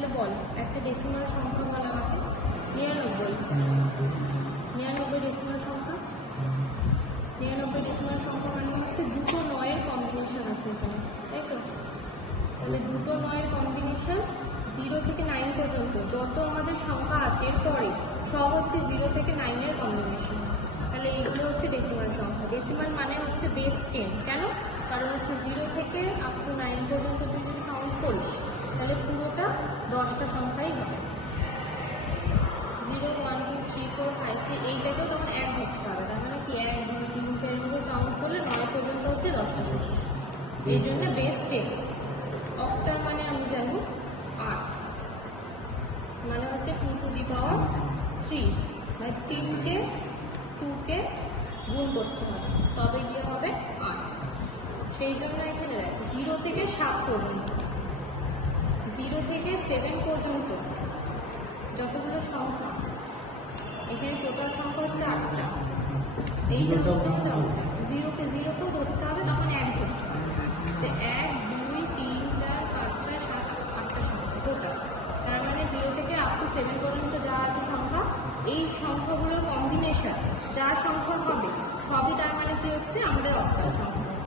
তাহলে বল একটা ডেসিমাল সংখ্যা বলা হবে 99। 99 ডেসিমাল সংখ্যা, 99 ডেসিমাল সংখ্যা মানে হচ্ছে দুটো 9 এর কম্বিনেশন আছে এখানে, তাই তো? তাহলে দুটো 9 এর কম্বিনেশন 0 থেকে 9 পর্যন্ত যত আমাদের সংখ্যা আছে এরপরে সব হচ্ছে 0 থেকে 9 এর কম্বিনেশন। তাহলে এইগুলো হচ্ছে ডেসিমাল সংখ্যা। ডেসিমাল মানে হচ্ছে বেস 10। কেন? কারণ হচ্ছে 0 থেকে আপ টু 9 পর্যন্ত তুই যদি কাউন্ট করিস তাহলে পুরোটা 10টা সংখ্যাই হবে। 0 1 2 3 4 5 6 এইটাকেও তখন 1 ধরতে হবে। তার মানে কি 1 2 3 4 করে কাউন্ট করলে 9 পর্যন্ত হচ্ছে 10টা সংখ্যা, এই জন্য বেস 10। অক্টাল মানে আমি জানি 8, মানে হচ্ছে 2 টু দি পাওয়ার 3, মানে 3কে 2কে গুণ করতে হবে তবে গিয়ে হবে 8। সেই জন্য এখানে দেখ 0 থেকে 7 পর্যন্ত, 0 থেকে 7 পর্যন্ত যতগুলো সংখ্যা এখানে টোটাল সংখ্যা হচ্ছে 8টা। এইটা হচ্ছে 0কে 0কেও ধরতে হবে, তখন 1 ধরতে হবে যে 1 2 3 4 5 6 7 8টা সংখ্যা টোটাল। তার মানে 0 থেকে আপ টু 7 পর্যন্ত যা আছে সংখ্যা, এই সংখ্যাগুলোর কম্বিনেশন যা সংখ্যা হবে সবই তার মানে কি হচ্ছে আমাদের অক্টাল সংখ্যা।